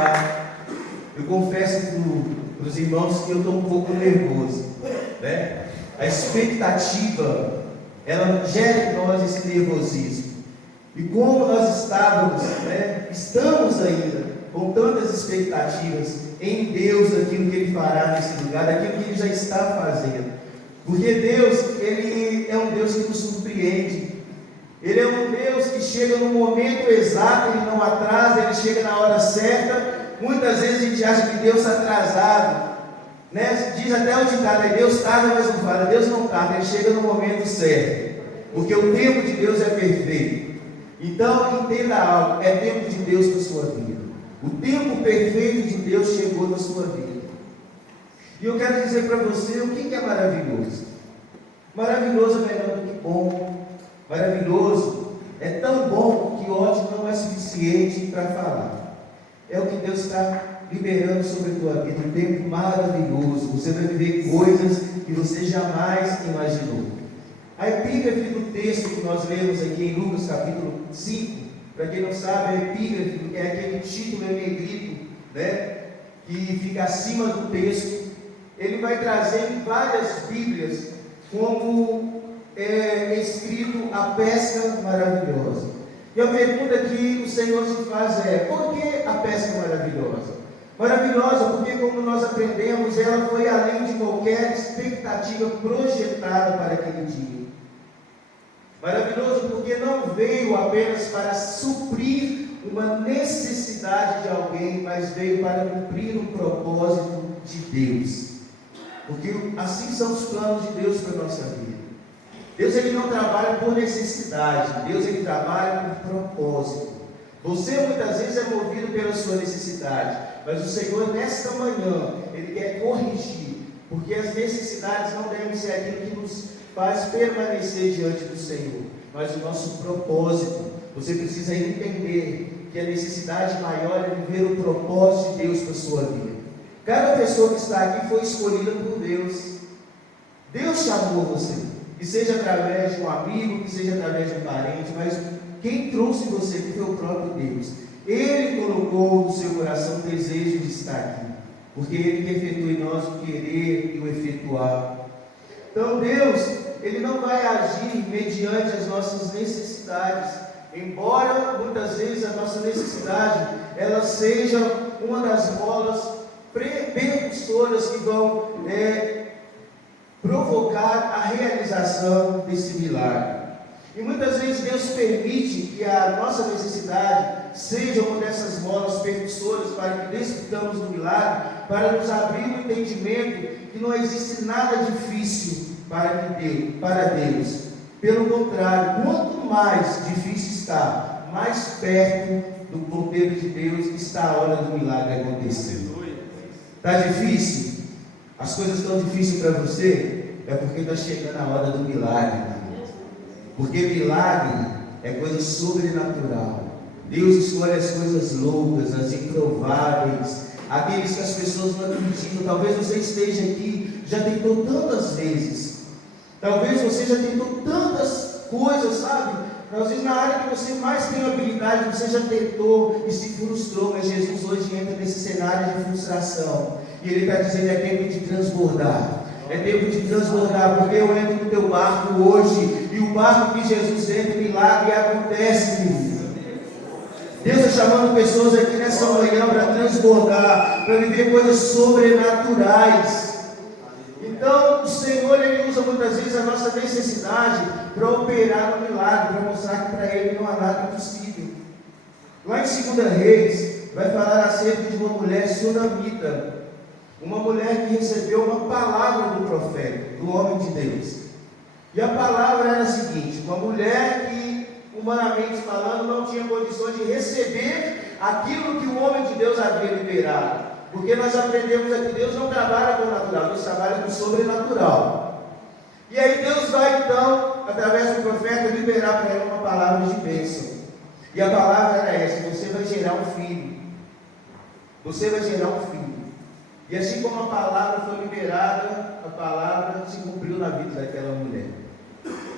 começar, eu confesso para os irmãos que eu estou um pouco nervoso, né? A expectativa, ela gera em nós esse nervosismo. E como nós estávamos, né, estamos ainda com tantas expectativas em Deus, daquilo que Ele fará nesse lugar, daquilo que Ele já está fazendo. Porque Deus, Ele é um Deus que nos surpreende. Ele é um Deus que chega no momento exato, Ele não atrasa, Ele chega na hora certa. Muitas vezes a gente acha que Deus está atrasado, né? Diz até o ditado, Deus tarda, mas não fala. Deus não tarda, Ele chega no momento certo, porque o tempo de Deus é perfeito. Então entenda algo, é tempo de Deus na sua vida. O tempo perfeito de Deus chegou na sua vida. E eu quero dizer para você o que é maravilhoso. Maravilhoso é melhor do que bom. Maravilhoso é tão bom que ótimo não é suficiente para falar. É o que Deus está liberando sobre a tua vida. Um tempo maravilhoso. Você vai viver coisas que você jamais imaginou. A epígrafe do texto que nós lemos aqui em Lucas capítulo 5, para quem não sabe, a epígrafe é aquele título em negrito, né, que fica acima do texto. Ele vai trazer em várias Bíblias como escrito a pesca maravilhosa. E a pergunta que o Senhor te faz é: por que a pesca maravilhosa? Maravilhosa porque, como nós aprendemos, ela foi além de qualquer expectativa projetada para aquele dia. Maravilhoso porque não veio apenas para suprir uma necessidade de alguém, mas veio para cumprir um propósito de Deus. Porque assim são os planos de Deus para a nossa vida. Deus, Ele não trabalha por necessidade, Deus, Ele trabalha por propósito. Você muitas vezes é movido pela sua necessidade, mas o Senhor nesta manhã, Ele quer corrigir, porque as necessidades não devem ser aquilo que nos faz permanecer diante do Senhor, mas o nosso propósito. Você precisa entender que a necessidade maior é viver o propósito de Deus para a sua vida. Cada pessoa que está aqui foi escolhida por Deus. Deus chamou você, que seja através de um amigo, que seja através de um parente, mas quem trouxe você aqui foi o próprio Deus. Ele colocou no seu coração o desejo de estar aqui, porque Ele que efetua em nós o querer e o efetuar. Então Deus, Ele não vai agir mediante as nossas necessidades, embora muitas vezes a nossa necessidade ela seja uma das molas percussoras que vão provocar a realização desse milagre. E muitas vezes Deus permite que a nossa necessidade seja uma dessas molas percussoras para que desfrutamos do milagre, para nos abrir o entendimento que não existe nada difícil para Deus. Pelo contrário, quanto mais difícil está, mais perto do poder de Deus está a hora do milagre acontecer. Está difícil? As coisas estão difíceis para você? É porque está chegando a hora do milagre. Porque milagre é coisa sobrenatural. Deus escolhe as coisas loucas, as improváveis, aqueles que as pessoas não acreditam. Talvez você esteja aqui, já tentou tantas vezes. Talvez você já tentou tantas coisas, sabe? Às vezes na área que você mais tem habilidade, você já tentou e se frustrou, mas Jesus hoje entra nesse cenário de frustração. E Ele está dizendo: é tempo de transbordar. É tempo de transbordar, porque eu entro no teu barco hoje, e o barco que Jesus entra, milagre acontece, querido. Deus está chamando pessoas aqui nessa manhã para transbordar, para viver coisas sobrenaturais. Então, o Senhor, Ele usa muitas vezes a nossa necessidade para operar um milagre, para mostrar que para Ele não há nada impossível. Lá em 2 Reis, vai falar acerca de uma mulher sunamita, uma mulher que recebeu uma palavra do profeta, do homem de Deus. E a palavra era a seguinte: uma mulher que, humanamente falando, não tinha condições de receber aquilo que o homem de Deus havia liberado. Porque nós aprendemos aqui que Deus não trabalha com o natural, Deus trabalha com o sobrenatural. E aí Deus vai então, através do profeta, liberar para ela uma palavra de bênção. E a palavra era essa: você vai gerar um filho. Você vai gerar um filho. E assim como a palavra foi liberada, a palavra se cumpriu na vida daquela mulher.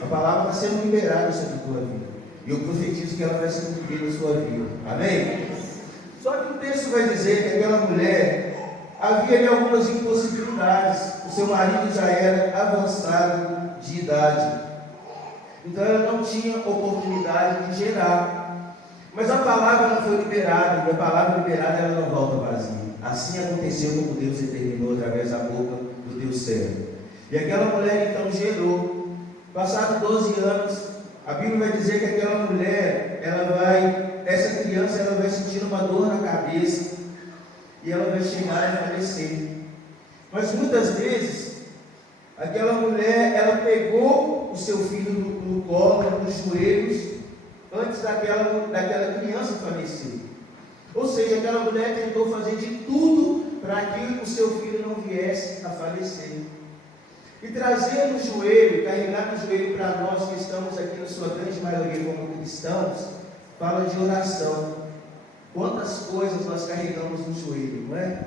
A palavra está sendo liberada sobre a tua vida. E eu profetizo que ela vai se cumprir na sua vida. Amém? Só que o texto vai dizer que aquela mulher, havia ali algumas impossibilidades. O seu marido já era avançado de idade, então ela não tinha oportunidade de gerar. Mas a palavra não foi liberada, e a palavra liberada ela não volta vazia. Assim aconteceu como Deus determinou através da boca do Deus certo. E aquela mulher então gerou. Passados 12 anos, a Bíblia vai dizer que aquela mulher, essa criança ela vai sentir uma dor na cabeça e ela vai chegar a falecer. Mas muitas vezes, aquela mulher, ela pegou o seu filho no colo, nos joelhos, antes daquela criança falecer. Ou seja, aquela mulher tentou fazer de tudo para que o seu filho não viesse a falecer. E trazer no joelho, carregar no joelho para nós que estamos aqui, na sua grande maioria como cristãos, fala de oração. Quantas coisas nós carregamos no joelho, não é?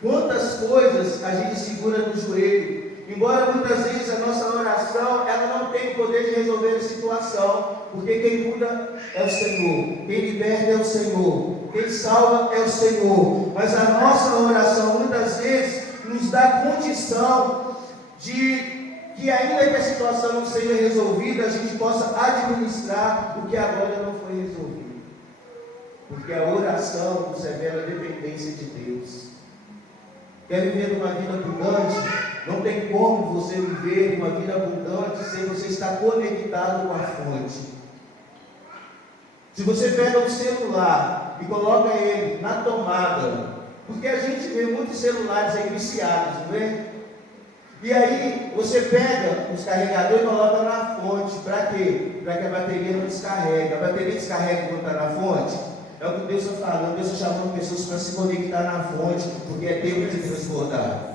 Quantas coisas a gente segura no joelho. Embora muitas vezes a nossa oração, ela não tem o poder de resolver a situação, porque quem muda é o Senhor, quem liberta é o Senhor, quem salva é o Senhor. Mas a nossa oração muitas vezes nos dá condição de que, ainda que a situação não seja resolvida, a gente possa administrar o que agora não foi resolvido. Porque a oração nos revela a dependência de Deus. Quer viver uma vida abundante? Não tem como você viver uma vida abundante sem você estar conectado com a fonte. Se você pega um celular e coloca ele na tomada, porque a gente vê muitos celulares aí viciados, não é? E aí você pega os carregadores e coloca na fonte. Para quê? Para que a bateria não descarregue. A bateria descarrega quando está na fonte. É o que Deus está falando. Deus está chamando pessoas para se conectar na fonte, porque é tempo de transbordar.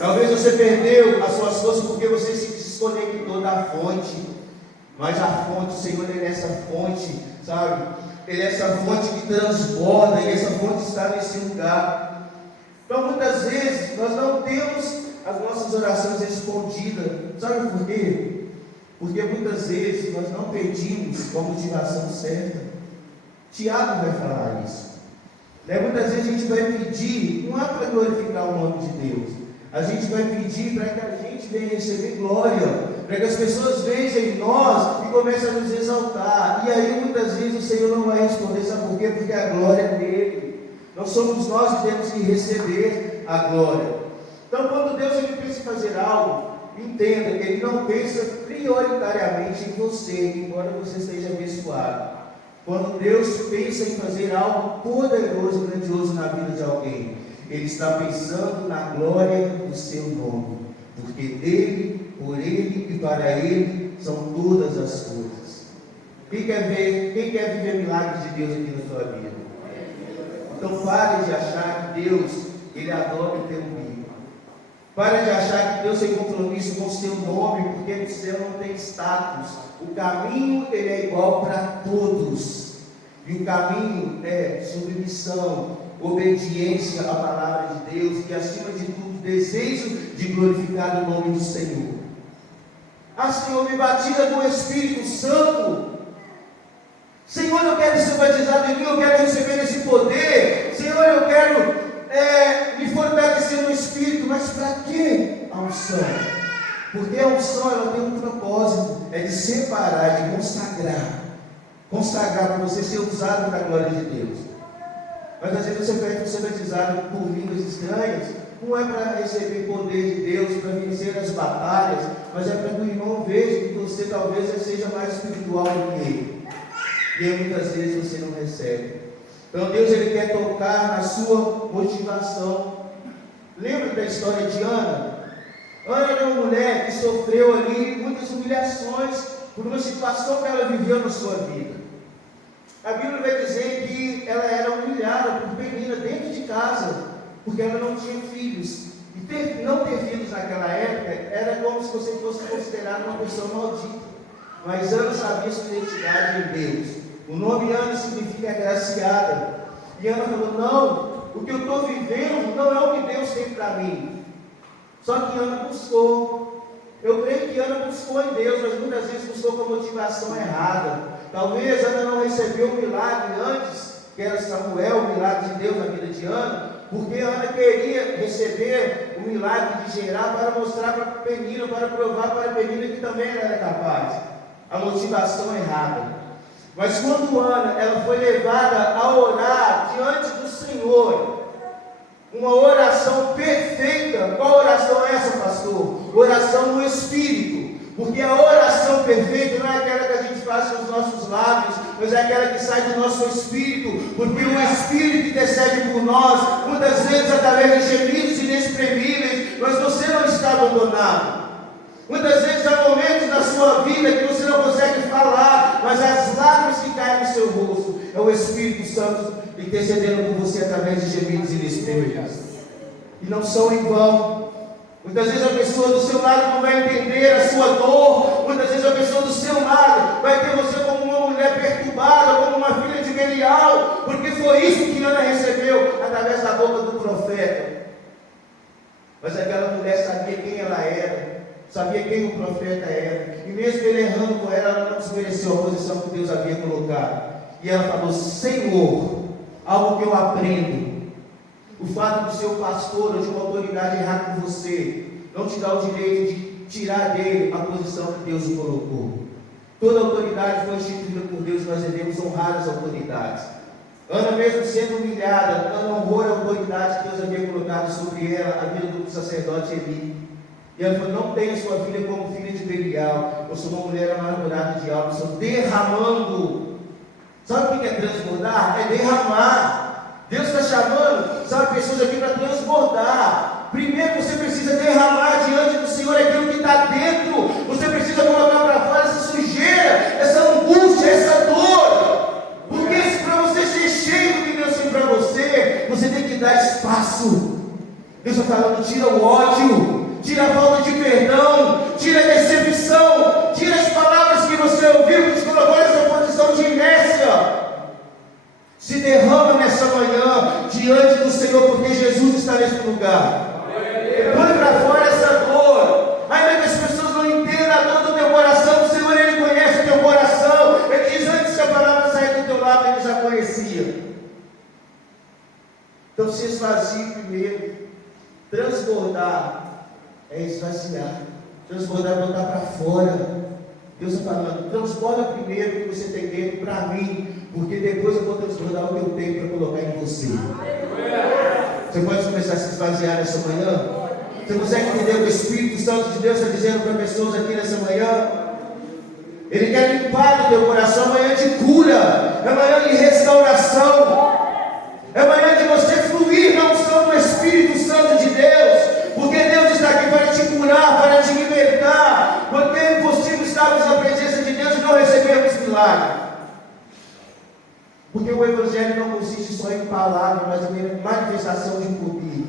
Talvez você perdeu as suas forças porque você se desconectou da fonte. Mas a fonte, o Senhor, Ele é essa fonte, sabe? Ele é essa fonte que transborda, e essa fonte está nesse lugar. Então muitas vezes nós não temos as nossas orações respondidas. Sabe por quê? Porque muitas vezes nós não pedimos com a motivação certa. Tiago vai falar isso. Muitas vezes a gente vai pedir, não é para glorificar o nome de Deus, a gente vai pedir para que a gente venha receber glória, para que as pessoas vejam em nós e comecem a nos exaltar. E aí muitas vezes o Senhor não vai responder. Sabe por quê? Porque a glória é dele. Não somos nós que temos que receber a glória. Então, quando Deus ele pensa em fazer algo, entenda que Ele não pensa prioritariamente em você, embora você esteja abençoado. Quando Deus pensa em fazer algo poderoso e grandioso na vida de alguém, Ele está pensando na glória do seu nome, porque dele, por Ele e para Ele são todas as coisas. Quem quer viver milagres de Deus aqui na sua vida? Então pare de achar que Deus Ele adora o teu umbigo. Pare de achar que Deus tem compromisso com o seu nome, porque no céu não tem status. O caminho ele é igual para todos. E o caminho é submissão, obediência à palavra de Deus e, acima de tudo, desejo de glorificar o nome do Senhor. Ah, Senhor, me batiza com o Espírito Santo. Senhor, eu quero ser batizado em mim, eu quero receber esse poder. Senhor, eu quero me fortalecer no Espírito. Mas para que a unção? Porque a unção ela tem um propósito, é de separar, de consagrar para você ser usado para a glória de Deus. Mas às vezes você pede para ser batizado por línguas estranhas, não é para receber poder de Deus, para vencer as batalhas, mas é para que o irmão veja que você talvez seja mais espiritual do que ele. E aí muitas vezes você não recebe. Então Deus ele quer tocar na sua motivação. Lembra da história de Ana? Ana era uma mulher que sofreu ali muitas humilhações por uma situação que ela viveu na sua vida. A Bíblia vai dizer que ela era humilhada por Penina dentro de casa, porque ela não tinha filhos. E não ter filhos naquela época era como se você fosse considerado uma pessoa maldita. Mas Ana sabia sua identidade em Deus. O nome Ana significa agraciada. E Ana falou: não, o que eu estou vivendo não é o que Deus tem para mim. Só que Ana buscou. Eu creio que Ana buscou em Deus, mas muitas vezes buscou com a motivação errada. Talvez Ana não recebeu o milagre antes, que era Samuel, o milagre de Deus na vida de Ana, porque Ana queria receber o milagre de gerar para mostrar para Penina, para provar para Penina que também ela era capaz. A motivação errada. Mas quando Ana, ela foi levada a orar diante do Senhor, uma oração perfeita. Qual oração é essa, pastor? Oração no Espírito. Porque a oração perfeita não é aquela que a gente faz com os nossos lábios, mas é aquela que sai do nosso espírito, porque o Espírito intercede por nós, muitas vezes através de gemidos inexprimíveis, mas você não está abandonado. Muitas vezes há momentos na sua vida que você não consegue falar, mas as lágrimas que caem no seu rosto, é o Espírito Santo intercedendo por você através de gemidos inexprimíveis. E não são em vão. Muitas vezes a pessoa do seu lado não vai entender a sua dor. Muitas vezes a pessoa do seu lado vai ter você como uma mulher perturbada, como uma filha de Belial, porque foi isso que Ana recebeu através da boca do profeta. Mas aquela mulher sabia quem ela era, sabia quem o profeta era, e mesmo ele errando com ela, ela não desmereceu a posição que Deus havia colocado. E ela falou: Senhor, algo que eu aprendo. O fato do seu pastor ou de uma autoridade errar com você não te dá o direito de tirar dele a posição que Deus o colocou. Toda autoridade foi instituída por Deus e nós devemos honrar as autoridades. Ana, mesmo sendo humilhada, Ana honrou a autoridade que Deus havia colocado sobre ela, a vida do sacerdote Eli. E ela falou: não tenha sua filha como filha de Belial. Eu sou uma mulher amargurada de alma, estou derramando. Sabe o que é transbordar? É derramar. Deus está chamando, sabe, pessoas aqui para transbordar. Primeiro você precisa derramar diante do Senhor aquilo que está dentro. Você precisa colocar para fora essa sujeira, essa angústia, essa dor. Porque para você ser cheio do que Deus tem para você, você tem que dar espaço. Deus está falando: tira o ódio, tira a falta de perdão, tira a decepção, tira as palavras que você ouviu que te colocou nessa posição de inércia. Se derrama nessa manhã diante do Senhor, porque Jesus está nesse lugar. Põe para fora essa dor. Ainda que as pessoas não entendam a dor do teu coração, o Senhor, Ele conhece o teu coração. Ele diz: antes que a palavra sair do teu lado, Ele já conhecia. Então se esvazie primeiro. Transbordar é esvaziar. Transbordar é botar para fora. Deus está falando: transborda primeiro o que você tem dentro para mim, porque depois eu vou transbordar o que eu tenho para colocar em você. Você pode começar a se esvaziar nessa manhã? Você consegue entender o que o Espírito Santo de Deus está dizendo para pessoas aqui nessa manhã? Ele quer limpar o teu coração. Amanhã de cura, é manhã de restauração, é manhã de você fluir na unção do Espírito Santo de Deus, porque Deus está aqui para te curar, para te libertar. Porque é impossível estarmos na presença de Deus e não recebermos milagre. Porque o Evangelho não consiste só em palavra, mas também em manifestação de poder.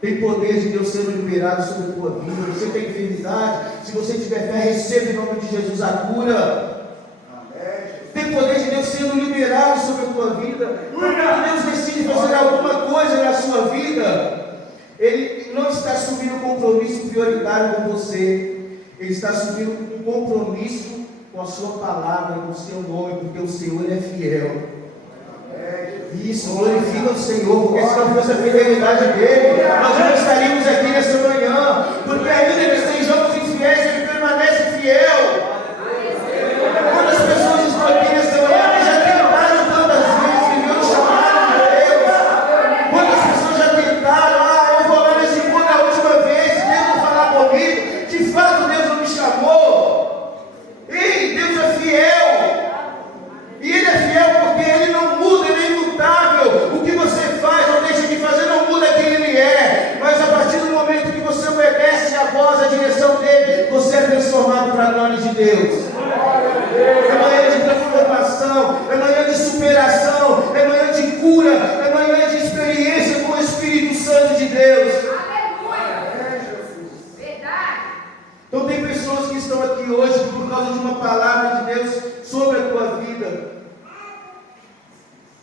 Tem poder de Deus sendo liberado sobre a tua vida. Você tem enfermidade, se você tiver fé, receba em nome de Jesus a cura. Tem poder de Deus sendo liberado sobre a tua vida. Quando Deus decide fazer alguma coisa na sua vida, Ele não está assumindo um compromisso prioritário com você. Ele está assumindo um compromisso com a sua palavra, com o seu nome, porque o Senhor é fiel. Isso, glorifica o Senhor, porque se não fosse a fidelidade dele, nós não estaríamos aqui nessa manhã, porque ainda que estejamos infiéis, Ele permanece fiel. Quantas pessoas estão aqui nessa manhã que já tentaram tantas vezes viver o chamado de Deus? Quantas pessoas já tentaram: eu vou lá nesse mundo a última vez, Deus não falar comigo, de fato Deus não me chamou. Ei, Deus é fiel, e Ele é fiel porque Ele não muda, Ele é imutável. O que você faz ou deixa de fazer não muda quem Ele é, mas a partir do momento que você obedece a voz, a direção dEle, você é transformado para a glória de Deus. É manhã de transformação, é manhã de superação, é manhã de cura, é manhã de experiência com o Espírito Santo de Deus. Então tem pessoas que estão aqui hoje por causa de uma palavra de Deus sobre a tua vida.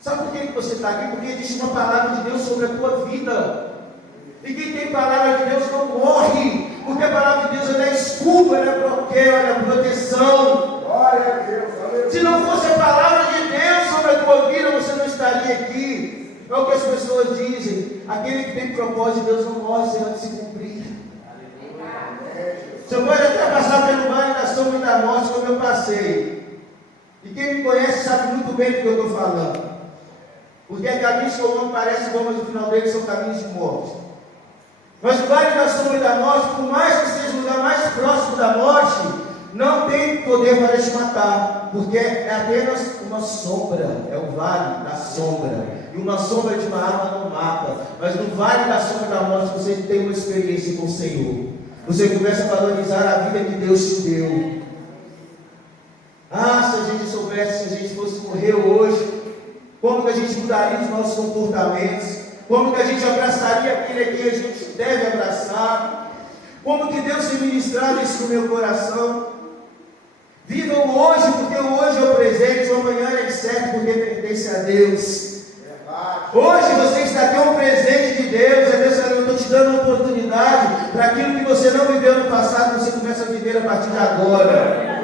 Sabe por que você está aqui? Porque existe uma palavra de Deus sobre a tua vida. E quem tem palavra de Deus não morre, porque a palavra de Deus é escudo, ela é bloqueio, ela é proteção. Se não fosse a palavra de Deus sobre sobre a tua vida, você não estaria aqui. É o que as pessoas dizem. Aquele que tem propósito de Deus não morre sem antes se cumprir. Você pode até passar pelo vale da sombra e da morte, como eu passei. E quem me conhece sabe muito bem do que eu estou falando. Porque caminhos que o homem parece bom, mas no final deles são caminhos de morte. Mas o vale da sombra e da morte, por mais que seja o lugar mais próximo da morte, não tem poder para te matar, porque é apenas uma sombra, é o vale da sombra. E uma sombra de uma arma não mata. Mas no vale da sombra da morte você tem uma experiência com o Senhor. Você começa a valorizar a vida que Deus te deu. Ah, se a gente soubesse, se a gente fosse morrer hoje, como que a gente mudaria os nossos comportamentos? Como que a gente abraçaria aquele a quem a gente deve abraçar? Como que Deus tem ministrado isso no meu coração? Vivam hoje, porque o hoje é o presente, o amanhã é incerto, porque pertence a Deus. Hoje você está aqui, é um presente de Deus. É Deus falando, eu estou te dando uma oportunidade para aquilo que você não viveu no passado, você começa a viver a partir de agora.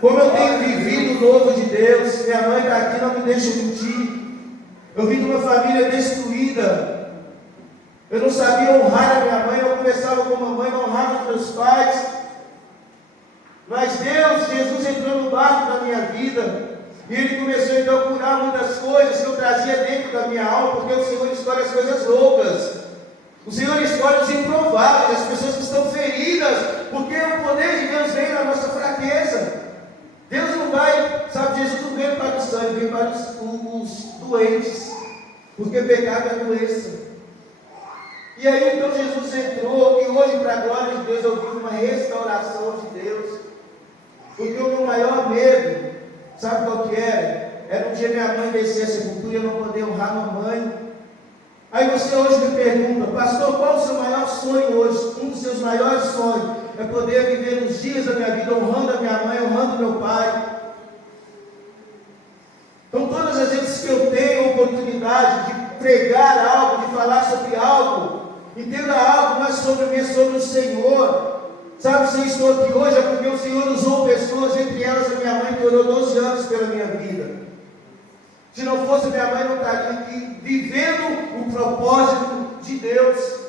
Como eu tenho vivido o novo de Deus, minha mãe está aqui, não me deixa mentir. Eu vim de uma família destruída. Eu não sabia honrar a minha mãe, eu conversava com a mamãe, não honrava os meus pais. Mas Deus, Jesus entrou no barco da minha vida. E Ele começou então a curar muitas coisas que eu trazia dentro da minha alma, porque o Senhor escolhe as coisas loucas. O Senhor escolhe os improváveis, as pessoas que estão feridas, porque o poder de Deus vem na nossa fraqueza. Deus não vai, sabe, Jesus não veio para os sangue, veio para os doentes, porque pecado é doença. E aí então Jesus entrou, e hoje para a glória de Deus eu vi uma restauração de Deus, porque o meu maior medo, sabe qual que era? Era um dia minha mãe descer a sepultura e eu não poder honrar a mamãe. Aí você hoje me pergunta, pastor, qual o seu maior sonho hoje? Um dos seus maiores sonhos é poder viver os dias da minha vida honrando a minha mãe, honrando meu pai. Então todas as vezes que eu tenho a oportunidade de pregar algo, de falar sobre algo, entenda algo, não é sobre mim, é sobre o Senhor. Sabe, se eu estou aqui hoje é porque o Senhor usou pessoas, entre elas a minha mãe que orou 12 anos pela minha vida. Se não fosse minha mãe, não estaria aqui vivendo o propósito de Deus.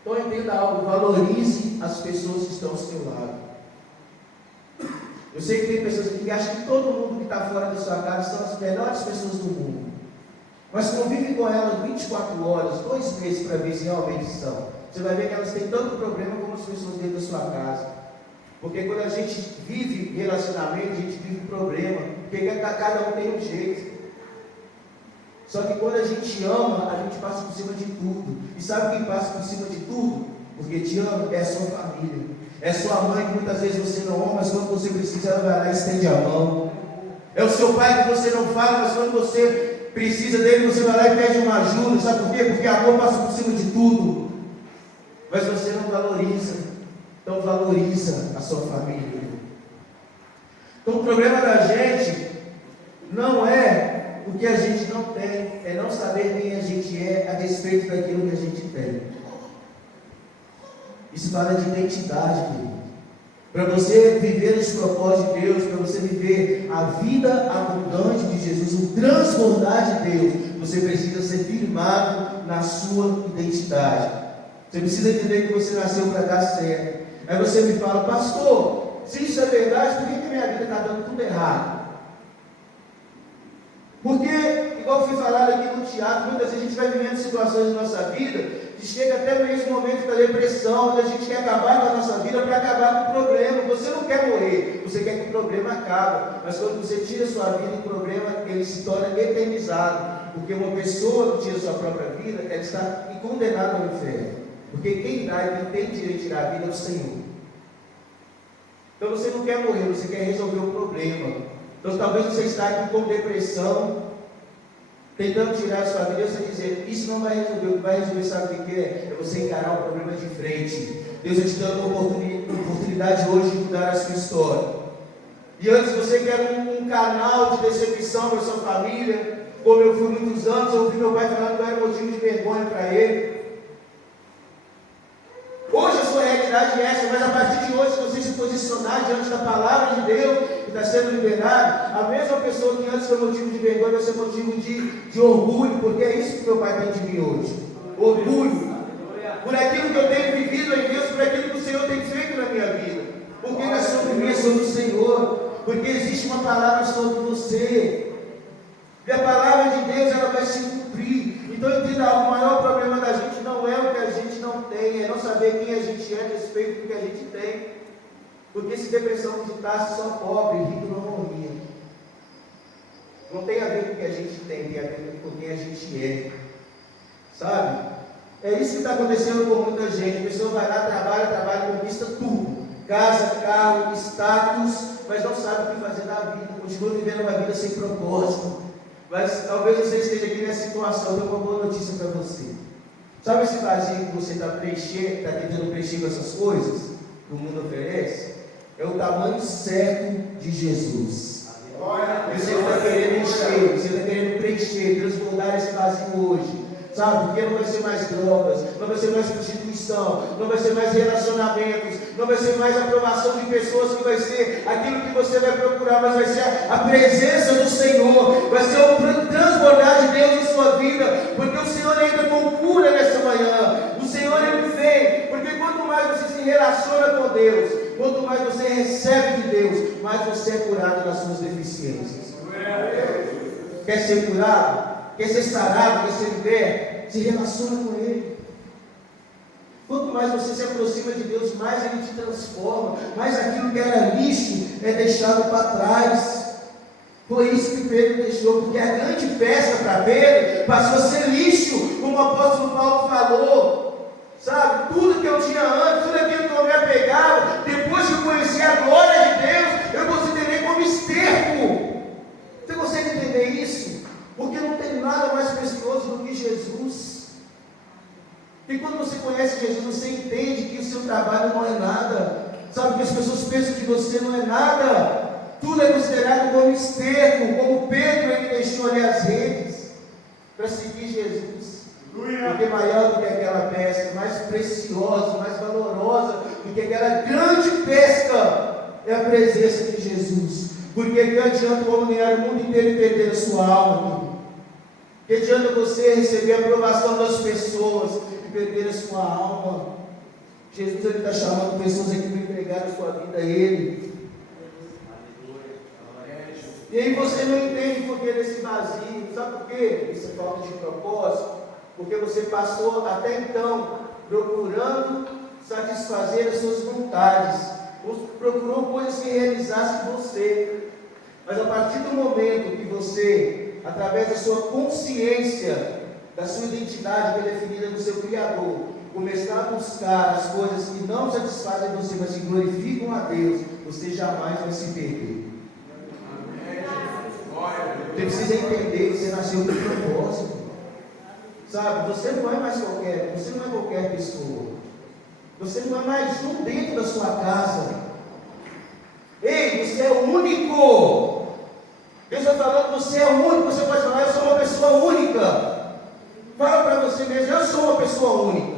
Então entenda algo, valorize as pessoas que estão ao seu lado. Eu sei que tem pessoas aqui que acham que todo mundo que está fora da sua casa são as melhores pessoas do mundo. Mas convive com elas 24 horas, 2 meses para ver se realmente são. Você vai ver que elas têm tanto problema como as pessoas dentro da sua casa. Porque quando a gente vive relacionamento, a gente vive problema. Porque cada um tem um jeito. Só que quando a gente ama, a gente passa por cima de tudo. E sabe quem passa por cima de tudo? Porque te ama, é a sua família. É sua mãe que muitas vezes você não ama, mas quando você precisa, ela vai lá e estende a mão. É o seu pai que você não fala, mas quando você precisa dele, você vai lá e pede uma ajuda. Sabe por quê? Porque amor passa por cima de tudo. Mas você não valoriza. Então valoriza a sua família. Então o problema da gente não é o que a gente não tem, é não saber quem a gente é a respeito daquilo que a gente tem. Isso fala de identidade, querido. Para você viver os propósitos de Deus, para você viver a vida abundante de Jesus, o transbordar de Deus, você precisa ser firmado na sua identidade. Você precisa entender que você nasceu para dar certo. Aí você me fala, pastor, se isso é verdade, por que minha vida está dando tudo errado? Porque, igual foi falado aqui no teatro, muitas vezes a gente vai vivendo situações na nossa vida que chega até mesmo momento da depressão, onde a gente quer acabar com a nossa vida para acabar com o problema. Você não quer morrer, você quer que o problema acabe. Mas quando você tira a sua vida, o problema ele se torna eternizado. Porque uma pessoa que tira a sua própria vida, ela está condenada ao inferno. Porque quem dá e quem tem direito de tirar a vida é o Senhor. Então você não quer morrer, você quer resolver o problema. Então talvez você está aqui com depressão, tentando tirar a sua vida, e você dizer, isso não vai resolver. O que vai resolver, sabe o que é? É você encarar o problema de frente. Deus está te dando uma oportunidade hoje de mudar a sua história. E antes você quer um canal de decepção para a sua família, como eu fui muitos anos, eu ouvi meu pai falando que eu era motivo de vergonha para ele. Hoje a sua realidade é essa, mas a partir de hoje, se você se posicionar diante da palavra de Deus que está sendo liberado, a mesma pessoa que antes foi motivo de vergonha vai ser motivo de orgulho, porque é isso que meu Pai tem de mim hoje. Orgulho. Por aquilo que eu tenho vivido em Deus, por aquilo que o Senhor tem feito na minha vida. Porque não é sobre mim, é sobre o Senhor. Porque existe uma palavra sobre você. E a palavra de Deus, ela vai se cumprir. Então entenda algo, o maior problema da gente não é o que a gente não tem, é não saber quem a gente é a respeito do que a gente tem. Porque se depressão digitasse só pobre, rico não morria. Não tem a ver com o que a gente tem a ver com quem a gente é. Sabe? É isso que está acontecendo com muita gente. A pessoa vai lá, trabalha, conquista tudo. Casa, carro, status, mas não sabe o que fazer na vida. Continua vivendo uma vida sem propósito. Mas talvez você esteja aqui nessa situação. Eu tenho uma boa notícia para você. Sabe esse vazio que você está preenchendo, está tentando preencher com essas coisas que o mundo oferece? É o tamanho certo de Jesus. Você está querendo encher, você está querendo preencher, transbordar esse vazio hoje. Sabe? Porque não vai ser mais drogas, não vai ser mais prostituição, não vai ser mais relacionamentos, não vai ser mais aprovação de pessoas, que vai ser aquilo que você vai procurar, mas vai ser a presença do Senhor, vai ser o transbordar de Deus em sua vida, porque o Senhor entra com cura nessa manhã, o Senhor ele vem, porque quanto mais você se relaciona com Deus, quanto mais você recebe de Deus, mais você é curado das suas deficiências. Quer ser curado? Quer ser sarado, quer ser liberto? Se relaciona com Ele. Quanto mais você se aproxima de Deus, mais Ele te transforma, mais aquilo que era lixo é deixado para trás. Foi isso que Pedro deixou, porque a grande pesca para Pedro passou a ser lixo, como o apóstolo Paulo falou. Sabe, tudo que eu tinha antes, tudo aquilo que eu me apegava, depois que eu conheci a glória de Deus, eu considerei como esterco. Você consegue entender isso? Porque não tem nada mais precioso do que Jesus. E quando você conhece Jesus, você entende que o seu trabalho não é nada. Sabe que as pessoas pensam que você não é nada. Tudo é considerado como esterco, como Pedro, ele deixou ali as redes para seguir Jesus. Porque maior do que aquela pesca, mais preciosa, mais valorosa do que aquela grande pesca é a presença de Jesus. Porque que adianta o homem ganhar o mundo inteiro e perder a sua alma? Que adianta você receber a aprovação das pessoas e perder a sua alma? Jesus está chamando pessoas aqui para entregar a sua vida a Ele. E aí você não entende por que desse vazio. Sabe por quê? Isso é falta de propósito. Porque você passou até então procurando satisfazer as suas vontades. Procurou coisas que realizassem você. Mas a partir do momento que você, através da sua consciência, da sua identidade que é definida no seu Criador, começar a buscar as coisas que não satisfazem você, mas que glorificam a Deus, você jamais vai se perder. Você precisa entender que você nasceu com propósito. Sabe, você não é mais qualquer pessoa. Você não é mais um dentro da sua casa. Ei, você é o único. Deus está falando que você é o único. Você pode falar, eu sou uma pessoa única. Fala para você mesmo, eu sou uma pessoa única.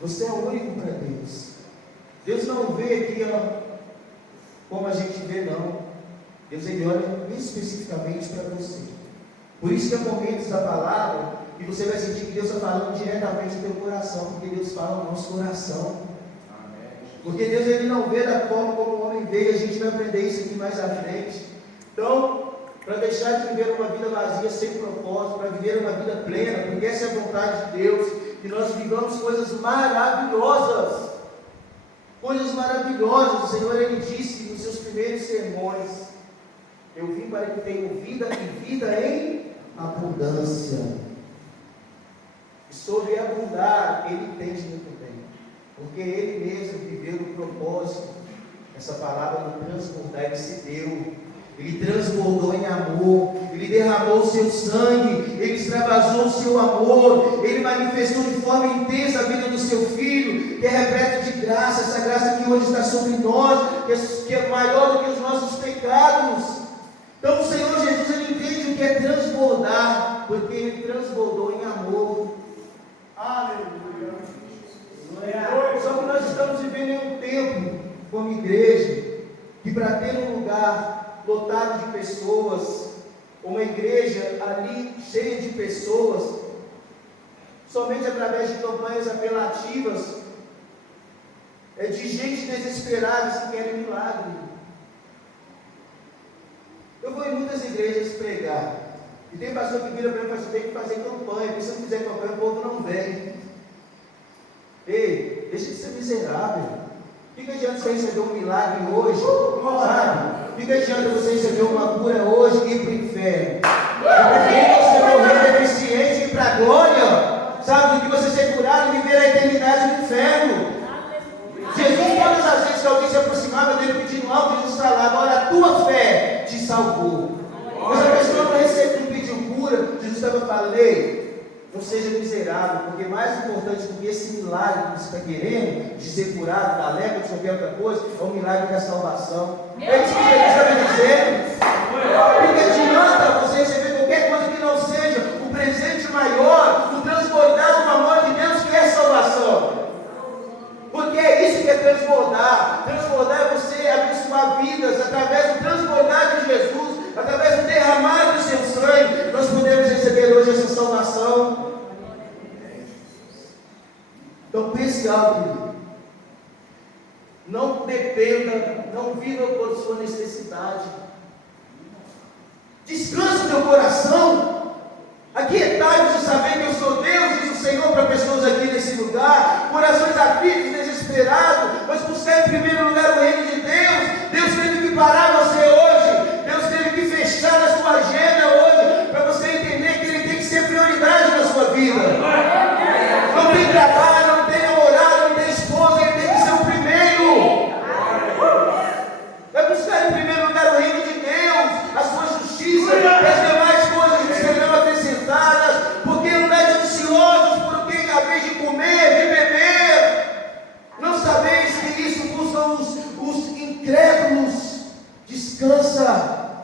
Você é único para Deus. Deus não vê aqui como a gente vê, não. Deus ele olha especificamente para você. Por isso que há momentos da palavra e você vai sentir que Deus está falando diretamente no teu coração, porque Deus fala no nosso coração. Porque Deus ele não vê da forma como o homem vê, e a gente vai aprender isso aqui mais à frente. Então, para deixar de viver uma vida vazia, sem propósito, para viver uma vida plena, porque essa é a vontade de Deus, que nós vivamos coisas maravilhosas. Coisas maravilhosas. O Senhor ele disse nos seus primeiros sermões: eu vim para que tenham vida e vida em abundância. E sobre abundar, ele entende muito bem. Porque ele mesmo viveu no propósito. Essa palavra do transbordar, ele se deu. Ele transbordou em amor. Ele derramou o seu sangue. Ele extravasou o seu amor. Ele manifestou de forma intensa a vida do seu filho, que é repleta de graça. Essa graça que hoje está sobre nós, que é maior do que os nossos pecados. Então o Senhor Jesus ele entende o que é transbordar, porque ele transbordou em amor. Aleluia. ter um lugar lotado de pessoas, uma igreja ali cheia de pessoas, somente através de campanhas apelativas, de gente desesperada que querem milagre. Eu vou em muitas igrejas pregar, e tem pastor que vira para mim e fala assim: tem que fazer campanha, porque se não fizer campanha, o povo não vem. Ei, deixa de ser miserável. O que adianta você receber um milagre hoje, sabe? O que adianta você receber uma cura hoje e ir para o inferno? É você morrer deficiente e ir para a glória, sabe? Do que você ser curado e viver a eternidade no inferno. Jesus, todas as vezes que alguém se aproximava dele pedindo algo, Jesus falava: olha, a tua fé te salvou. Mas a pessoa não pediu cura, Jesus estava falando: ei, não seja miserável, porque mais importante do que esse milagre que você está querendo, de ser curado da lepra, de qualquer outra coisa, é o milagre da salvação. É isso que Jesus estava dizendo. Porque adianta você receber qualquer coisa que não seja o presente maior, o transbordar do amor de Deus, que é salvação. Porque é isso que é transbordar. Transbordar é você abençoar vidas através do transbordar de Jesus, através do derramar do seu sangue. Nós podemos receber hoje essa salvação. Então pense algo, querido. Não dependa, não viva por sua necessidade. Descanse o teu coração. Aquietai-vos e saber que eu sou Deus, diz o Senhor para pessoas aqui nesse lugar. Corações aflitos, desesperados, mas buscar em primeiro lugar o reino de Deus. Deus teve que parar você hoje. Deus teve que fechar a sua agenda hoje, para você entender que Ele tem que ser prioridade na sua vida. Não tem trabalho, não tem namorado, não tem esposa, Ele tem que ser o primeiro. Vai buscar em primeiro lugar o reino de Deus, a sua justiça, e as demais coisas que serão acrescentadas, porque andais ansiosos por o que a vez de comer, de beber. Não sabeis que isso buscam os incrédulos. Descansa,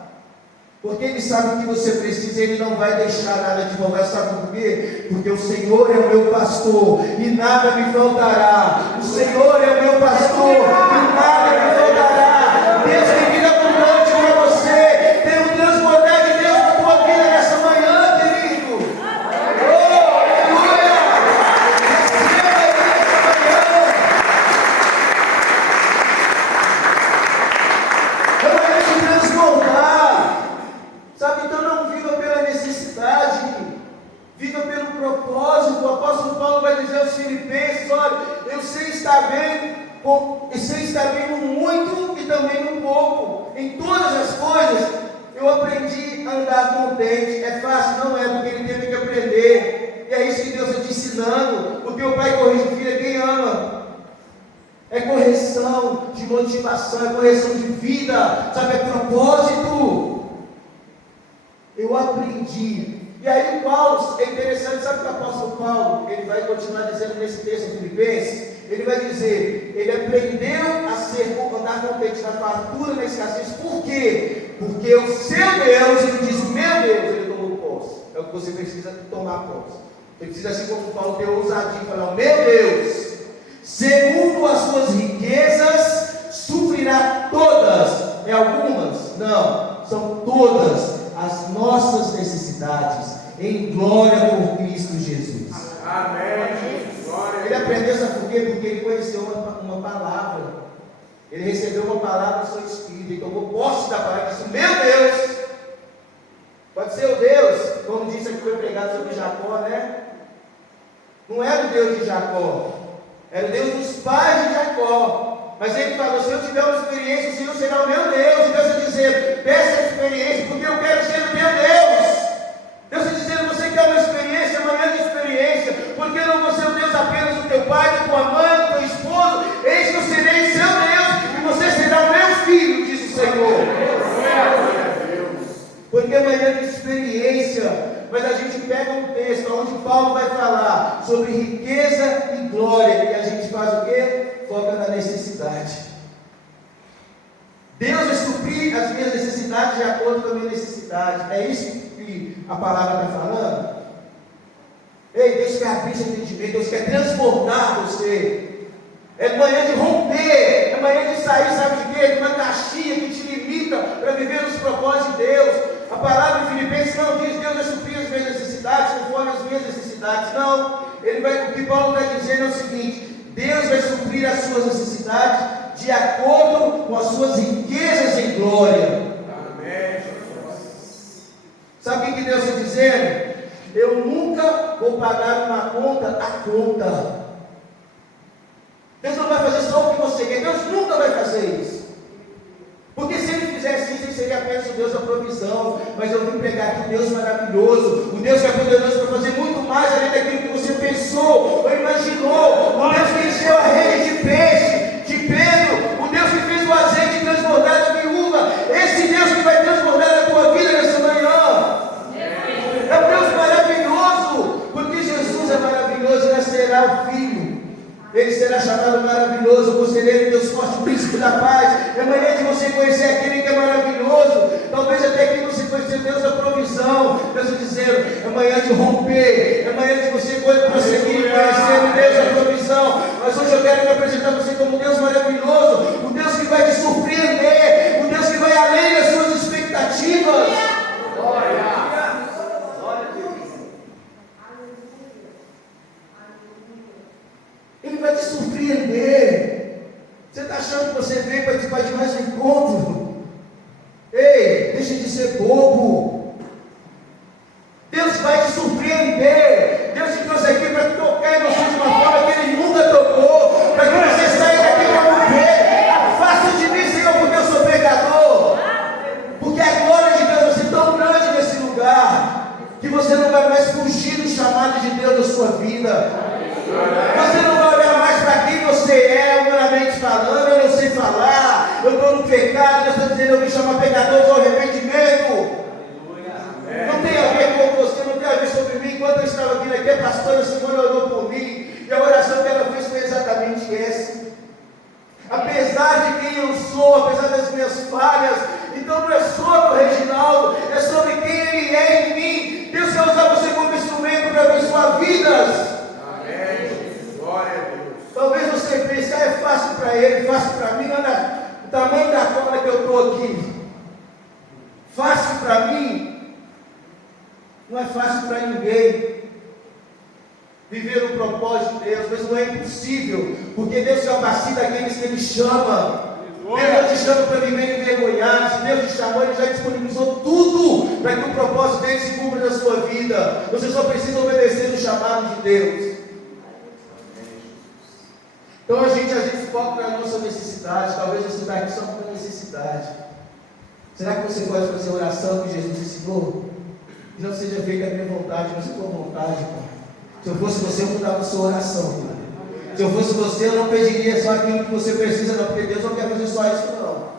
porque Ele sabe o que você precisa. Ele não vai deixar nada de faltar. Sabe por quê? Porque o Senhor é o meu pastor e nada me faltará. O Senhor é o meu pastor e nada me faltará. Deus tem vida abundante para você. Tem um transbordar de Deus na tua vida nessa manhã, querido. Oh, aleluia! Receba aí nessa manhã. É manhã de transbordar. Sabe, então não viva pela necessidade, viva pelo propósito. O apóstolo Paulo vai dizer aos Filipenses: olha, eu sei estar bem no muito e também no pouco. Em todas as coisas eu aprendi a andar contente. É fácil? Não é, porque ele teve que aprender. E é isso que Deus está te ensinando. Porque o pai corrige o filho é quem ama. É correção de motivação, é correção de vida, sabe, é propósito. Eu aprendi. E aí Paulo, é interessante, sabe o que o apóstolo Paulo, ele vai continuar dizendo nesse texto em Filipenses? Ele vai dizer, ele aprendeu a andar contente na fartura, na escassez. Por quê? Porque o seu Deus, ele diz: o meu Deus, ele tomou posse. É o que você precisa tomar posse. Você precisa, assim como Paulo, ter ousadia e falar: o meu Deus, segundo as suas riquezas, suprirá todas. É algumas? Não, são todas as nossas necessidades, em glória por Cristo Jesus. Amém. Ele aprendeu, sabe por quê? Porque ele conheceu uma palavra. Ele recebeu uma palavra do seu espírito. Ele tomou posse da palavra e disse: meu Deus. Pode ser o Deus, como disse aqui, foi pregado sobre Jacó, né? Não era o Deus de Jacó, era o Deus dos pais de Jacó. Mas ele falou: se eu tiver uma experiência, o Senhor será o meu Deus. E Deus está dizendo: peça a experiência, porque eu quero ser o teu Deus. Deus está dizendo: você quer uma experiência, amanhã de experiência, porque eu não vou ser o Deus apenas do teu pai, da tua mãe, do teu esposo. Eis que eu serei seu Deus, e você será o meu filho, diz o Senhor. Porque amanhã de experiência. Mas a gente pega um texto onde Paulo vai falar sobre riqueza e glória, e a gente faz o quê? Foca na necessidade. Deus vai suprir as minhas necessidades de acordo com a minha necessidade. É isso que a palavra está falando? Ei, Deus quer abrir seu entendimento, Deus quer transbordar você. É manhã de romper, é manhã de sair, sabe de quê? De uma caixinha que te necessidades. Não, o que Paulo está dizendo é o seguinte: Deus vai suprir as suas necessidades de acordo com as suas riquezas em glória. Amém. Sabe o que Deus está dizendo? Eu nunca vou pagar uma conta à conta. Deus não vai fazer só o que você quer. Deus nunca vai fazer isso. Porque se Ele fizesse isso, Ele seria apenas o Deus da provisão. Mas eu vim pregar aqui um Deus maravilhoso, um Deus que é poderoso para fazer muito mais além daquilo que você pensou ou imaginou. O Deus que encheu a rede de peixe, de Pedro, o Deus que fez o azeite transbordar da viúva. Esse Deus que vai transbordar a tua vida nessa manhã. É um Deus maravilhoso, porque Jesus é maravilhoso, Ele será o Filho. Ele será chamado maravilhoso, conselheiro, Deus forte, príncipe da paz. É manhã de você conhecer aquele que é maravilhoso. Talvez até aqui você conhecer Deus da provisão. Deus está dizendo, é manhã de romper, é manhã de você prosseguir, conhecer o Deus da provisão. Mas hoje eu quero me apresentar a você como um Deus maravilhoso, um Deus que vai te surpreender, um Deus que vai além das suas expectativas. Ele vai te surpreender. Você está achando que você veio participar de mais um encontro? Ei, deixa de ser bobo. Deus vai te surpreender. Deus te trouxe aqui para tocar em você de uma forma que Ele nunca tocou, para que você saia daqui como ver. Afasta de mim, Senhor, porque eu sou pecador. Porque a glória de Deus vai ser tão grande nesse lugar que você não vai mais fugir do chamado de Deus da sua vida. Você não vai olhar mais para quem você é, humanamente falando. Eu não sei falar, eu estou no pecado. Deus está dizendo, eu vim chamar pecadores ao arrependimento. Não tem a ver com você, não tem a ver sobre mim. Enquanto eu estava vindo aqui, a pastora Simone orou por mim, e a oração que ela fez foi exatamente essa. Apesar de quem eu sou, apesar das minhas falhas, então não é sobre o Reginaldo, é sobre quem Ele é em mim. Deus quer usar você como instrumento para abençoar vidas. Talvez você pense, é fácil para ele, fácil para mim, olha o tamanho da cobra que eu estou aqui. Fácil para mim, não é fácil para ninguém viver o propósito de Deus, mas não é impossível, porque Deus capacita aqueles que Ele chama. Deus não te chama para viver envergonhado. Se Deus te chamou, Ele já disponibilizou tudo para que o propósito dele se cumpra na sua vida. Você só precisa obedecer o chamado de Deus. Então a gente às vezes foca na nossa necessidade. Talvez você está aqui só com necessidade. Será que você pode fazer a oração que Jesus ensinou? Que não seja feita a minha vontade, mas a tua vontade, Pai. Se eu fosse você, eu mudava a sua oração, Pai. Se eu fosse você, eu não pediria só aquilo que você precisa, não, porque Deus não quer fazer só isso, não.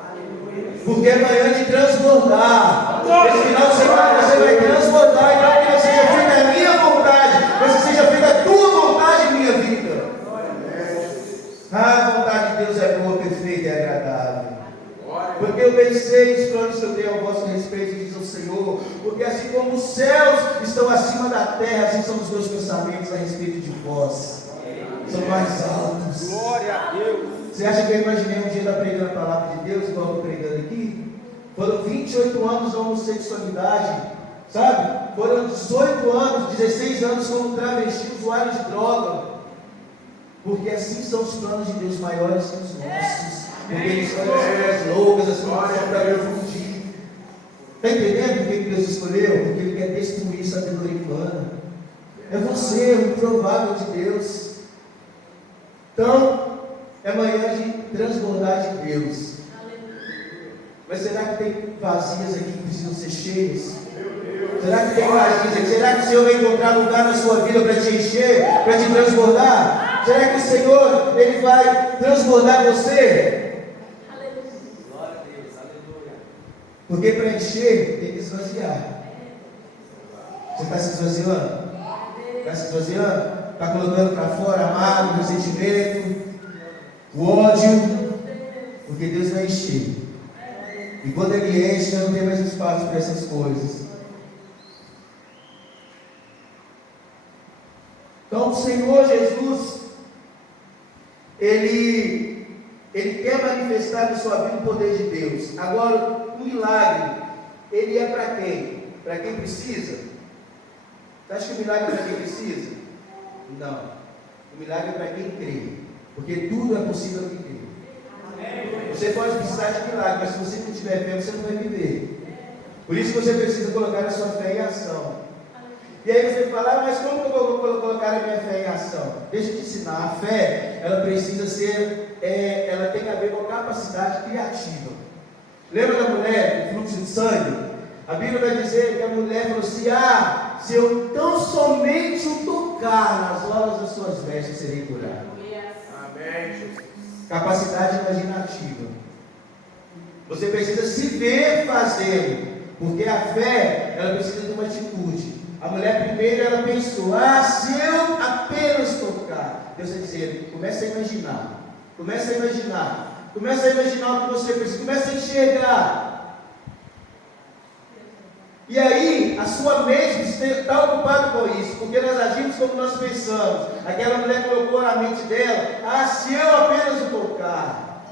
Porque é manhã de transbordar. Esse final de semana você vai transbordar, então que não seja feita a minha vontade, mas que seja feita a tua vontade em minha vida. A vontade de Deus é boa, perfeita e agradável. Porque eu bem sei os planos que eu tenho ao vosso respeito, diz o Senhor. Porque assim como os céus estão acima da terra, assim são os meus pensamentos a respeito de vós. São mais altos. Glória a Deus. Você acha que eu imaginei um dia estar pregando a palavra de Deus, igual eu estou pregando aqui? Foram 28 anos de homossexualidade, sabe? Foram 18 anos, 16 anos como travesti, usuário de droga. Porque assim são os planos de Deus, maiores que os nossos. Porque eles são as coisas loucas, as coisas para confundir. Está entendendo por que Deus escolheu? Porque Ele quer destruir a sabedoria humana. É você, o improvável de Deus. Então, é manhã de transbordar de Deus. Mas será que tem vazias aqui que precisam ser cheias? Será que tem vazias aqui? Será que o Senhor vai encontrar lugar na sua vida para te encher, para te transbordar? Será que o Senhor, Ele vai transbordar você? Glória a Deus, aleluia. Porque para encher, tem que esvaziar. Você está se esvaziando? Está se esvaziando? Está colocando para fora a mágoa, o ressentimento, o ódio? Porque Deus vai encher. E quando Ele enche, não tem mais espaço para essas coisas. Então o Senhor Jesus, Ele quer manifestar na sua vida o poder de Deus. Agora, o milagre, ele é para quem? Para quem precisa? Você acha que o milagre é para quem precisa? Não. O milagre é para quem crê. Porque tudo é possível a quem crê. Você pode precisar de milagre, mas se você não tiver fé, você não vai viver. Por isso que você precisa colocar a sua fé em ação. E aí você fala, mas como que eu vou colocar a minha fé em ação? Deixa eu te ensinar. A fé, ela precisa ser, ela tem a ver com a capacidade criativa. Lembra da mulher, do fluxo de sangue? A Bíblia vai dizer que a mulher falou assim, se eu tão somente o tocar nas orlas das suas vestes, serei curado. Amém, Jesus. Capacidade imaginativa. Você precisa se ver fazendo, porque a fé, ela precisa de uma atitude. A mulher primeiro, ela pensou, se eu apenas tocar, Deus está dizendo, começa a imaginar, começa a imaginar, começa a imaginar o que você precisa, começa a enxergar. E aí, a sua mente está ocupada com isso, porque nós agimos como nós pensamos. Aquela mulher colocou na mente dela, se eu apenas o tocar,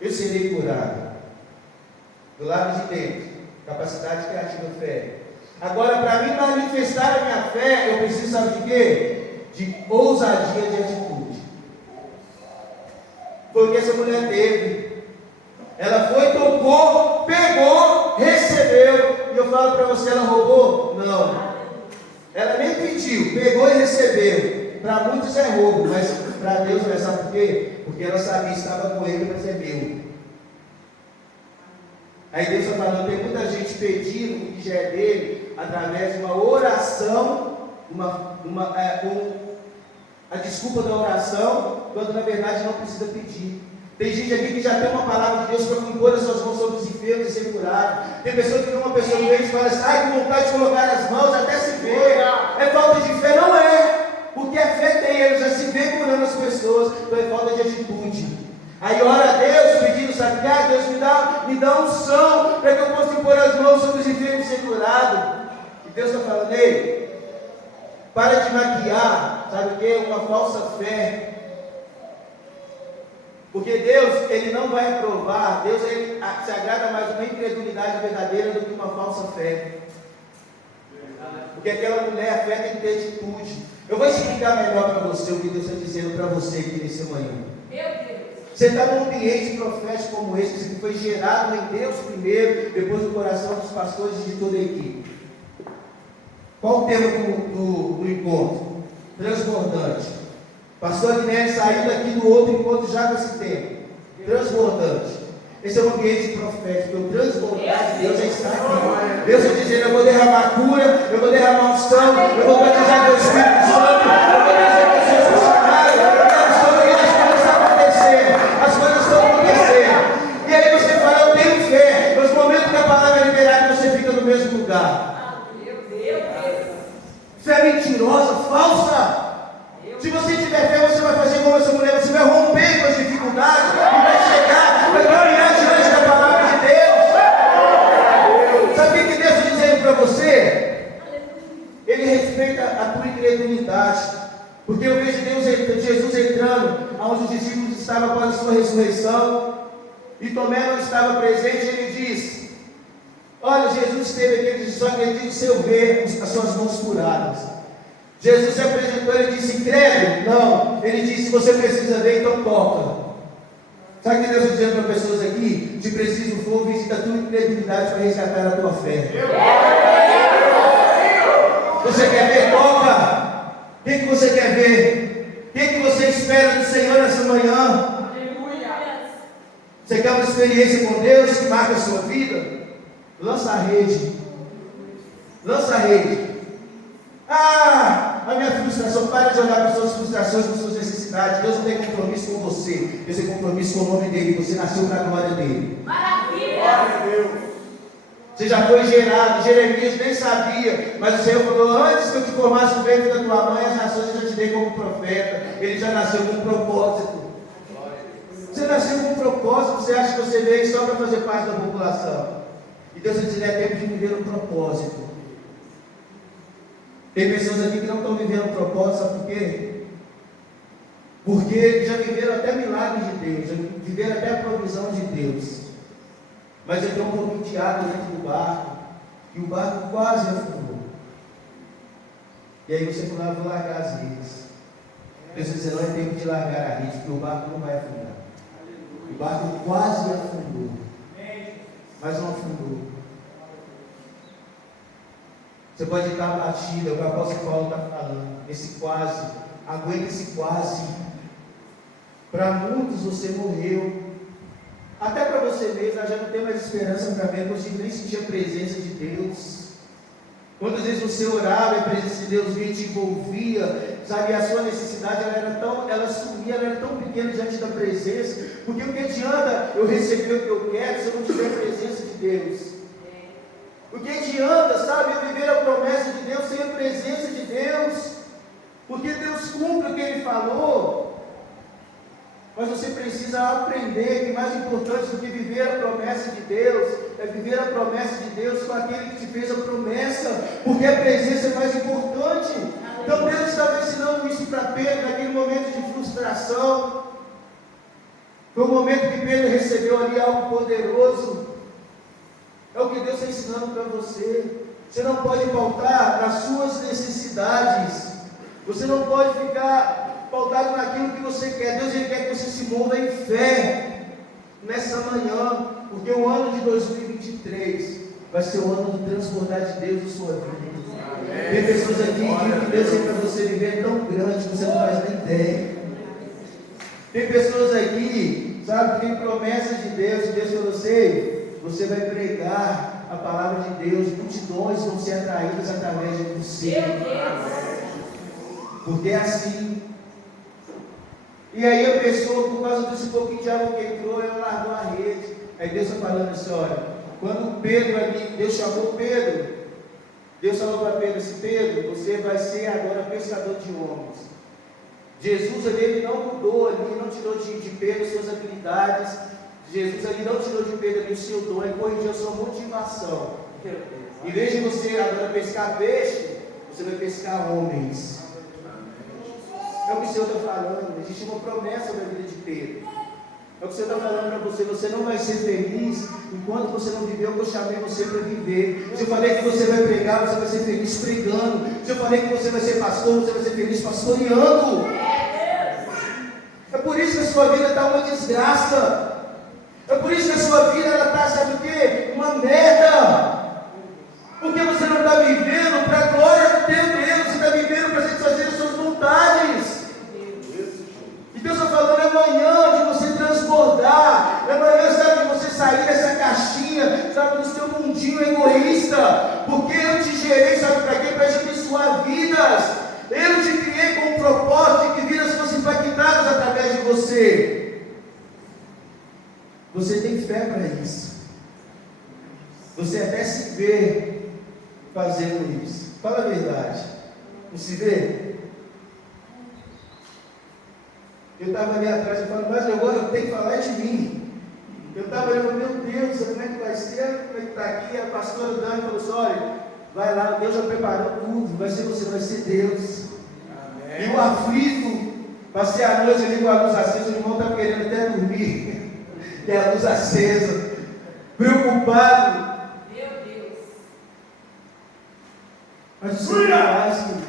eu serei curado. Do lado de dentro, capacidade criativa, fé. Agora, para mim manifestar a minha fé, eu preciso, sabe de quê? De ousadia de atitude. Foi o que essa mulher teve. Ela foi, tocou, pegou, recebeu. E eu falo para você, ela roubou? Não. Ela nem pediu, pegou e recebeu. Para muitos é roubo, mas para Deus não é. Sabe por quê? Porque ela sabia que estava com ele, mas é meu. Aí Deus está falando, tem muita gente pedindo o que já é dele, através de uma oração, a desculpa da oração, quando na verdade não precisa pedir. Tem gente aqui que já tem uma palavra de Deus para impor as suas mãos sobre os enfermos e ser curado. Tem pessoa que vê uma pessoa doente e fala assim, que vontade de colocar as mãos, até se vê. É falta de fé? Não é. Porque a fé tem, ele já se vê curando as pessoas, então é falta de atitude. Aí ora a Deus pedindo, sabe, Deus me dá unção para que eu possa impor as mãos sobre os enfermos e ser curado. E Deus está falando, ei, para de maquiar, sabe o que? Uma falsa fé. Porque Deus, Ele não vai aprovar, Deus ele se agrada mais uma incredulidade verdadeira do que uma falsa fé. Porque aquela mulher, a fé tem que ter atitude. Eu vou explicar melhor para você o que Deus está dizendo para você aqui nesse manhã. Meu Deus. Você está num ambiente profético como esse, que foi gerado em Deus primeiro, depois no coração dos pastores e de toda a equipe. Qual o tema do encontro? Transbordante. Pastor Agnelli saiu daqui do outro encontro já com esse tema. Transbordante. Esse é um ambiente profético. O transbordar de Deus já está aqui. Deus está dizendo, eu vou derramar cura, eu vou derramar unção, eu vou batizar com o Espírito Santo, eu vou dizer que vocês são chamados. As coisas estão acontecendo. E aí você fala, eu tenho fé. Mas no momento que a palavra é liberada, você fica no mesmo lugar. Fé mentirosa, falsa. Se você tiver fé, você vai fazer como essa mulher. Você vai romper com as dificuldades e vai chegar, vai caminhar diante da palavra de Deus. Sabe o que Deus está dizendo para você? Ele respeita a tua incredulidade. Porque eu vejo Jesus entrando onde os discípulos estavam após a sua ressurreição, e Tomé não estava presente. Ele diz, olha, Jesus esteve aqui, ele disse, só acredito se eu ver as suas mãos curadas. Jesus se apresentou, ele disse, credo? Não. Ele disse, se você precisa ver, então toca. Sabe o que Deus está dizendo para pessoas aqui? Se preciso for, visita a tua incredulidade para resgatar a tua fé. Você quer ver? Toca. O que você quer ver? O que você espera do Senhor nessa manhã? Você quer uma experiência com Deus que marca a sua vida? Lança a rede. Lança a rede. A minha frustração. Para de olhar para as suas frustrações, para as suas necessidades. Deus não tem compromisso com você. Deus tem compromisso com o nome dEle. Você nasceu para a glória dEle. Maravilha! Glória a Deus. Você já foi gerado. Jeremias nem sabia, mas o Senhor falou, antes que eu te formasse no ventre da tua mãe, as nações eu já te dei como profeta. Ele já nasceu com um propósito. Você nasceu com um propósito. Você acha que você veio só para fazer parte da população? E Deus vai dizer, é tempo de viver um propósito. Tem pessoas aqui que não estão vivendo um propósito, sabe por quê? Porque já viveram até milagres de Deus, já viveram até a provisão de Deus, mas entrou um pouquinho de água dentro do barco, e o barco quase afundou. E aí você falou, vou largar as redes. Deus vai dizer, não é tempo de largar a rede, porque o barco não vai afundar. O barco quase afundou, mas não afundou. Você pode estar abatido, é o que o apóstolo Paulo está falando. Esse quase, aguenta esse quase. Para muitos você morreu. Até para você mesmo, já não tem mais esperança para ver, não consigo nem sentir a presença de Deus. Quantas vezes você orava e a presença de Deus vinha e te envolvia, sabe, a sua necessidade ela sumia, ela era tão pequena diante da presença, porque o que adianta eu receber o que eu quero se eu não tiver a presença de Deus? O que adianta, sabe, eu viver a promessa de Deus sem a presença de Deus? Porque Deus cumpre o que Ele falou. Mas você precisa aprender que mais importante do que viver a promessa de Deus é viver a promessa de Deus com aquele que te fez a promessa, porque a presença é mais importante. Então Deus estava ensinando isso para Pedro naquele momento de frustração. Foi o momento que Pedro recebeu ali algo poderoso. É o que Deus está ensinando para você. Você não pode pautar nas suas necessidades. Você não pode ficar pautado naquilo que você quer. Deus ele quer que você se mova em fé nessa manhã, porque o ano de 2023 vai ser o ano do transbordar de Deus em sua vida. Tem pessoas aqui que Deus tem para você viver tão grande que você não faz nem ideia. Tem pessoas aqui, sabe, que tem promessas de Deus, e Deus para você vai pregar a palavra de Deus, multidões vão ser atraídas através de você. Porque é assim. E aí a pessoa, por causa desse pouquinho de água que entrou, ela largou a rede. Aí Deus está falando assim, olha, quando Pedro ali, Deus chamou Pedro, Deus falou para Pedro assim, Pedro, você vai ser agora pescador de homens. Jesus ali, ele não mudou ali, não tirou de Pedro suas habilidades, Jesus ali não tirou de Pedro ali o seu dom, ele corrigiu a sua motivação. Em vez de você agora pescar peixe, você vai pescar homens. É o que o Senhor está falando. Existe uma promessa na vida de Pedro. É o que o Senhor está falando para você. Você não vai ser feliz enquanto você não viveu o que eu chamei você para viver. Se eu falei que você vai pregar, você vai ser feliz pregando. Se eu falei que você vai ser pastor, você vai ser feliz pastoreando. É por isso que a sua vida está uma desgraça. É por isso que a sua vida está, sabe o quê? Uma merda. Porque você não está vivendo para a glória do teu Deus. Você está vivendo para satisfazer as suas vontades. E Deus está falando, é manhã de você transbordar. É manhã, sabe, de você sair dessa caixinha, sabe, do seu mundinho egoísta. Porque eu te gerei, sabe para quê? Para te abençoar vidas. Eu te criei com o propósito de que vidas fossem impactadas através de você. Você tem fé para isso. Você até se vê fazendo isso. Fala a verdade. Não se vê? Eu estava ali atrás e falando, mas agora eu tenho que falar de mim. Eu estava ali e falei, meu Deus, como é que vai ser? Como é que está aqui? A pastora Dani falou assim, olha, vai lá, Deus já preparou tudo, vai ser você, vai ser Deus. Amém. E o aflito, passei a noite ali com a luz acesa, o irmão está querendo até dormir, e a luz acesa, preocupado. Meu Deus. Mas o Senhor faz, queridos.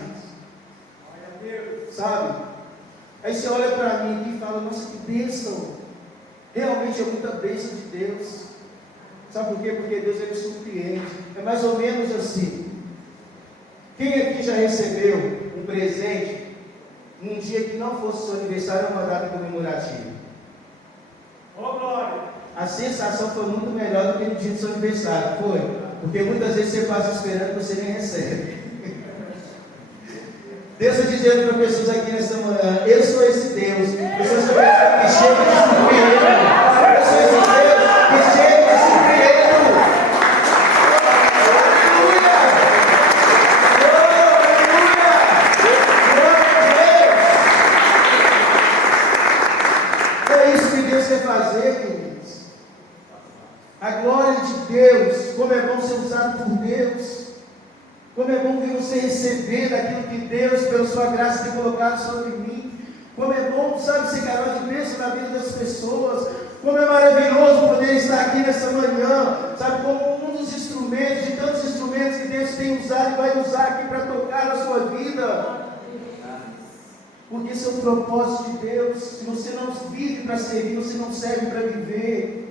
Sabe? Aí você olha para mim aqui e fala, nossa, que bênção. Realmente é muita bênção de Deus. Sabe por quê? Porque Deus ele surpreende. É mais ou menos assim. Quem aqui já recebeu um presente num dia que não fosse seu aniversário ou uma data comemorativa? Oh, glória! A sensação foi muito melhor do que no dia do seu aniversário, foi? Porque muitas vezes você passa esperando e você nem recebe. Deus está dizendo para pessoas aqui nessa manhã, eu sou esse Deus, eu sou essa pessoa que chega e se surpreende. Eu sou esse Deus que chega e se surpreende. Aleluia! Glória a Deus! É isso que Deus quer fazer, queridos. A glória de Deus, como é bom ser usado por Deus. Como é bom ver você receber daquilo que Deus, pela sua graça, tem colocado sobre mim. Como é bom, sabe, ser canal de bênção na vida das pessoas. Como é maravilhoso poder estar aqui nessa manhã, sabe, como um dos instrumentos, de tantos instrumentos que Deus tem usado usar e vai usar aqui para tocar na sua vida. Porque esse é o propósito de Deus. Se você não vive para servir, você não serve para viver.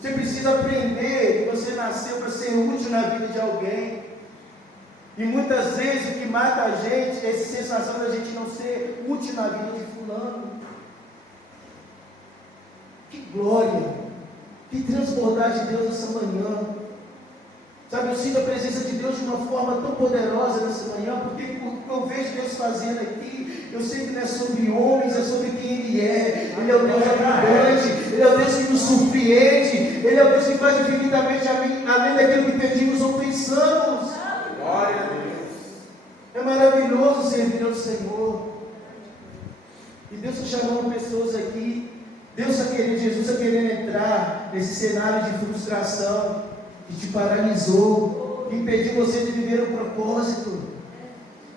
Você precisa aprender que você nasceu para ser útil na vida de alguém. E muitas vezes o que mata a gente é essa sensação da gente não ser útil na vida de fulano. Que glória, que transbordar de Deus nessa manhã. Sabe, eu sinto a presença de Deus de uma forma tão poderosa nessa manhã, porque o que eu vejo Deus fazendo aqui, eu sei que não é sobre homens, é sobre quem Ele é. Ele é o Deus abundante, Ele é o Deus que nos surpreende, Ele é o Deus que faz infinitamente além daquilo que pedimos ou pensamos. Glória a Deus. É maravilhoso servir ao Senhor. E Deus está chamando pessoas aqui. Deus está querendo, Jesus está querendo entrar nesse cenário de frustração que te paralisou, que impediu você de viver o propósito.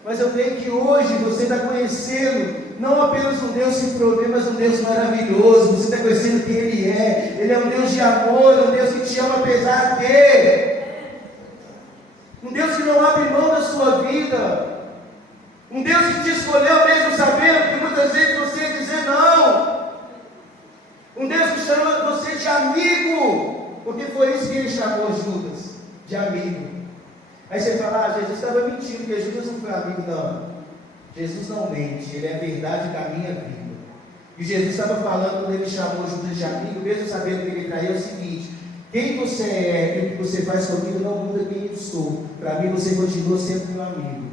Mas eu creio que hoje você está conhecendo não apenas um Deus sem problemas, mas um Deus maravilhoso. Você está conhecendo quem Ele é. Ele é um Deus de amor, um Deus que te ama apesar de. Um Deus que não abre mão da sua vida. Um Deus que te escolheu mesmo sabendo que muitas vezes você ia dizer não. Um Deus que chama você de amigo, porque foi isso que Ele chamou Judas, de amigo. Aí você fala, Jesus estava mentindo, porque Judas não foi amigo, não. Jesus não mente, Ele é a verdade e caminho e vida. E Jesus estava falando, quando Ele chamou Judas de amigo, mesmo sabendo que Ele traiu, é o seguinte: quem você é e o que você faz comigo não muda quem eu sou. Para mim você continua sendo meu amigo.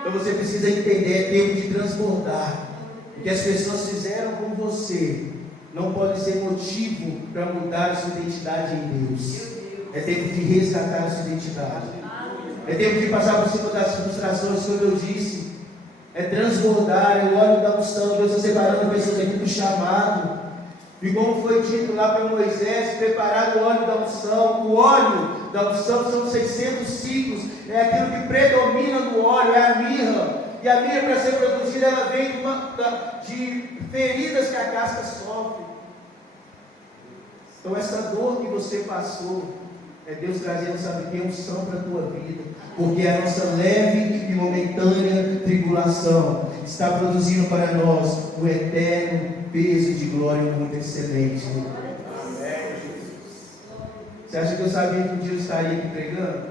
Então você precisa entender, é tempo de transbordar. O que as pessoas fizeram com você não pode ser motivo para mudar a sua identidade em Deus. É tempo de resgatar a sua identidade. É tempo de passar por cima das frustrações, como eu disse. É transbordar, é o óleo da unção. Deus está separando pessoas aqui do chamado. E como foi dito lá para Moisés, preparar o óleo da unção. O óleo da unção são 600 ciclos. É aquilo que predomina no óleo, é a mirra. E a mirra, para ser produzida, ela vem de feridas que a casca sofre. Então essa dor que você passou, é Deus trazendo, sabe o que? Unção para a tua vida. Porque a nossa leve e momentânea tribulação está produzindo para nós o eterno peso de glória muito excelente. Amém. Você acha que eu sabia que um dia eu estaria aqui pregando?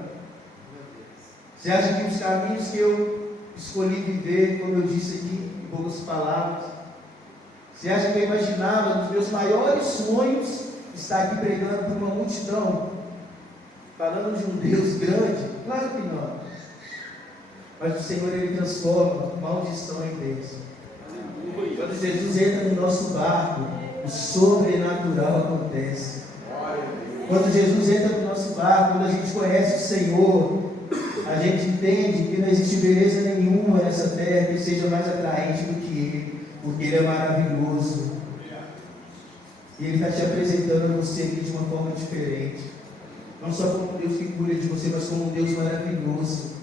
Você acha que os caminhos que eu escolhi viver, como eu disse aqui, em poucas palavras, você acha que eu imaginava nos meus maiores sonhos estar aqui pregando para uma multidão, falando de um Deus grande? Claro que não. Mas o Senhor, Ele transforma maldição em bênção. Quando Jesus entra no nosso barco, o sobrenatural acontece. Quando Jesus entra no nosso barco, quando a gente conhece o Senhor, a gente entende que não existe beleza nenhuma nessa terra que seja mais atraente do que Ele, porque Ele é maravilhoso. E Ele está te apresentando a você aqui de uma forma diferente. Não só como um Deus que cuida de você, mas como um Deus maravilhoso.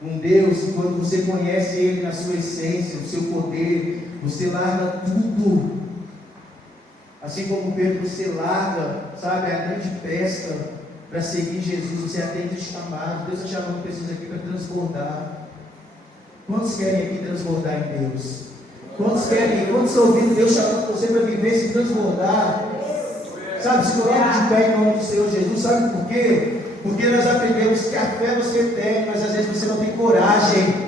Um Deus que, quando você conhece Ele na sua essência, o seu poder, você larga tudo. Assim como Pedro, você larga, sabe, a grande pesca para seguir Jesus. Você atende o chamado. Deus está chamando pessoas aqui para transbordar. Quantos querem aqui transbordar em Deus? Quantos querem, quantos estão ouvindo Deus chamando você para viver, se transbordar? Sabe, se coloca de pé em nome do Senhor Jesus. Sabe por quê? Porque nós aprendemos que a fé você tem, mas às vezes você não tem coragem.